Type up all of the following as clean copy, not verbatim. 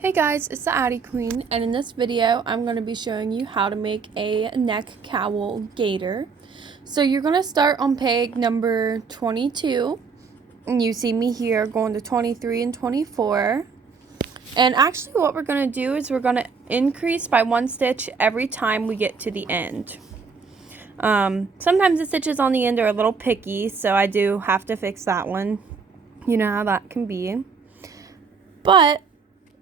Hey guys, it's the Addi Queen, and in this video I'm going to be showing you how to make a neck cowl gaiter. So you're going to start on peg number 22, and you see me here going to 23 and 24. And actually what we're going to do is we're going to increase by one stitch every time we get to the end. Sometimes the stitches on the end are a little picky, so I do have to fix that one. You know how that can be. But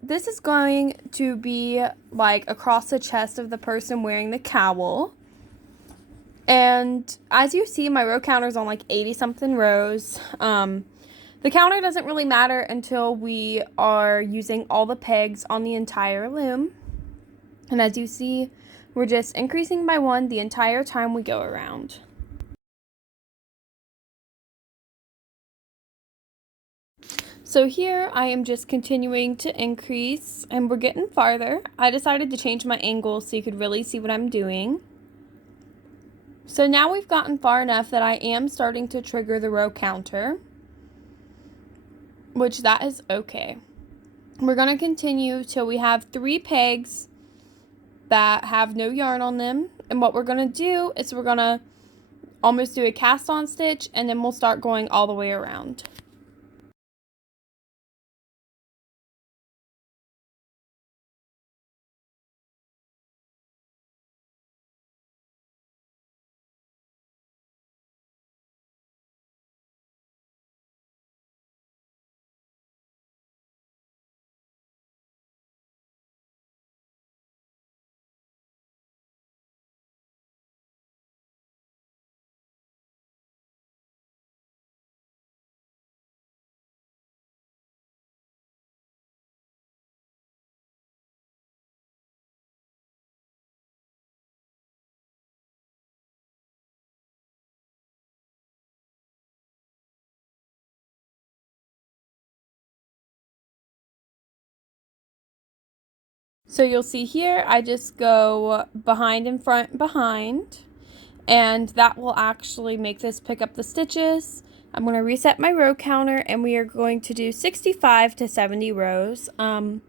this is going to be like across the chest of the person wearing the cowl. And as you see, my row counter is on like 80 something rows. The counter doesn't really matter until we are using all the pegs on the entire loom. And as you see, we're just increasing by one the entire time we go around. So here I am just continuing to increase, and we're getting farther. I decided to change my angle so you could really see what I'm doing. So now we've gotten far enough that I am starting to trigger the row counter, which that is okay. We're going to continue till we have 3 pegs that have no yarn on them. And what we're going to do is we're going to almost do a cast on stitch, and then we'll start going all the way around. So you'll see here, I just go behind and front behind, and that will actually make this pick up the stitches. I'm going to reset my row counter, and we are going to do 65 to 70 rows. In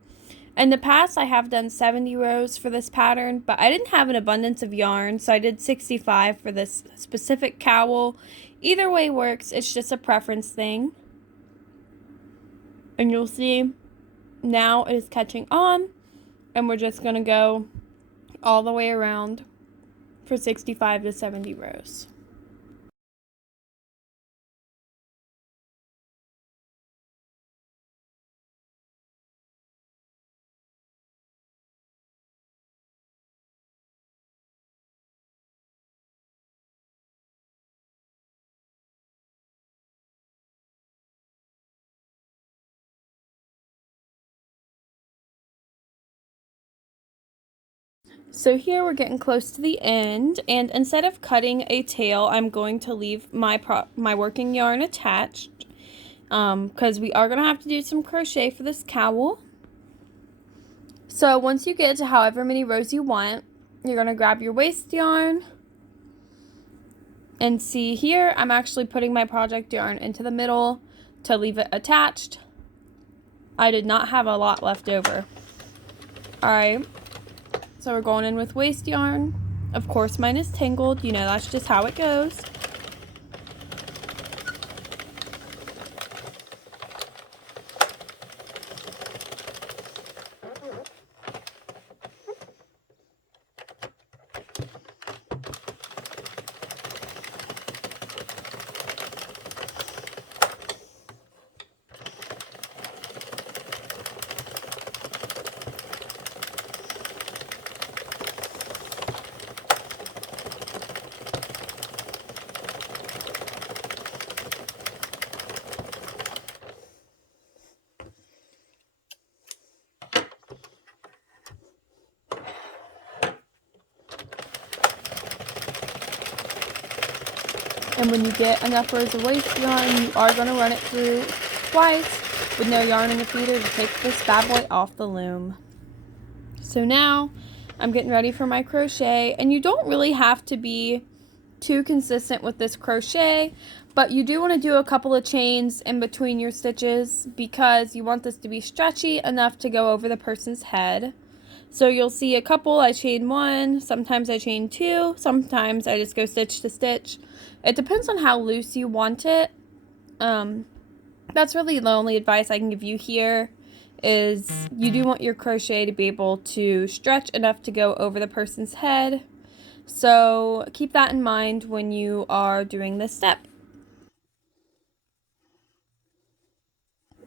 the past, I have done 70 rows for this pattern, but I didn't have an abundance of yarn, so I did 65 for this specific cowl. Either way works, it's just a preference thing. And you'll see now it is catching on. And we're just going to go all the way around for 65 to 70 rows. So here we're getting close to the end, and instead of cutting a tail, I'm going to leave my working yarn attached, because we are going to have to do some crochet for this cowl. So once you get to however many rows you want, you're going to grab your waste yarn, and see here, I'm actually putting my project yarn into the middle to leave it attached. I did not have a lot left over. Alright. So we're going in with waste yarn. Of course mine is tangled, you know, that's just how it goes. And when you get enough rows of waste yarn, you are going to run it through twice with no yarn in the feeder to take this bad boy off the loom. So now I'm getting ready for my crochet, and you don't really have to be too consistent with this crochet, but you do want to do a couple of chains in between your stitches because you want this to be stretchy enough to go over the person's head. So you'll see a couple, I chain one, sometimes I chain two, sometimes I just go stitch to stitch. It depends on how loose you want it. That's really the only advice I can give you here, is you do want your crochet to be able to stretch enough to go over the person's head. So keep that in mind when you are doing this step.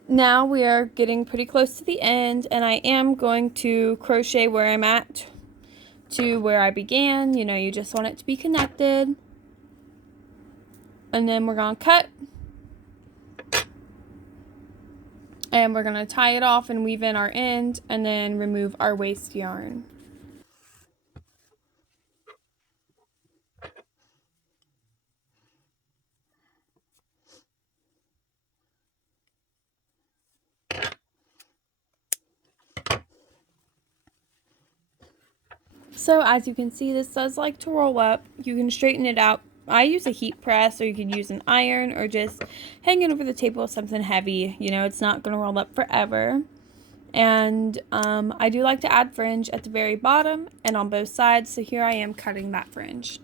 Now we are getting pretty close to the end, and I am going to crochet where I'm at to where I began. You know, you just want it to be connected. And then we're going to cut. And we're going to tie it off and weave in our end and then remove our waste yarn. So as you can see, this does like to roll up. You can straighten it out. I use a heat press, or you could use an iron, or just hang it over the table with something heavy. You know, it's not going to roll up forever. And I do like to add fringe at the very bottom and on both sides. So here I am cutting that fringe.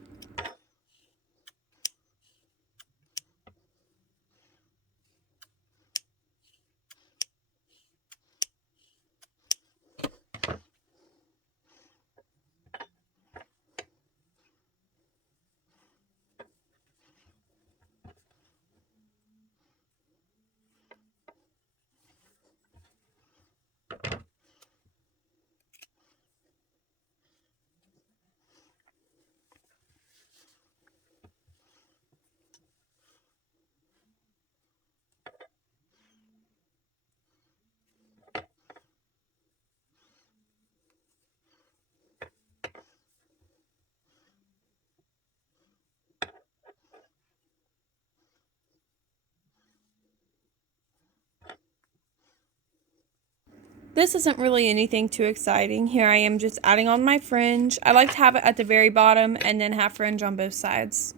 This isn't really anything too exciting. Here I am just adding on my fringe. I like to have it at the very bottom and then have fringe on both sides.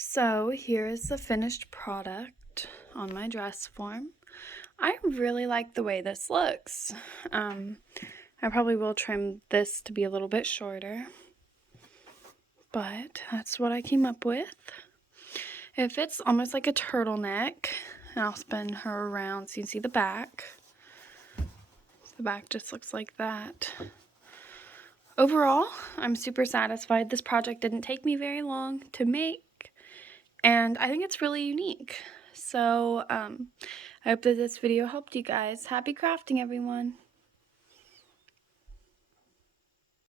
So here is the finished product on my dress form. I really like the way this looks. I probably will trim this to be a little bit shorter, but that's what I came up with. It fits almost like a turtleneck, and I'll spin her around so you can see the back. The back just looks like that. Overall, I'm super satisfied. This project didn't take me very long to make, and I think it's really unique. So I hope that this video helped you guys. Happy crafting, everyone!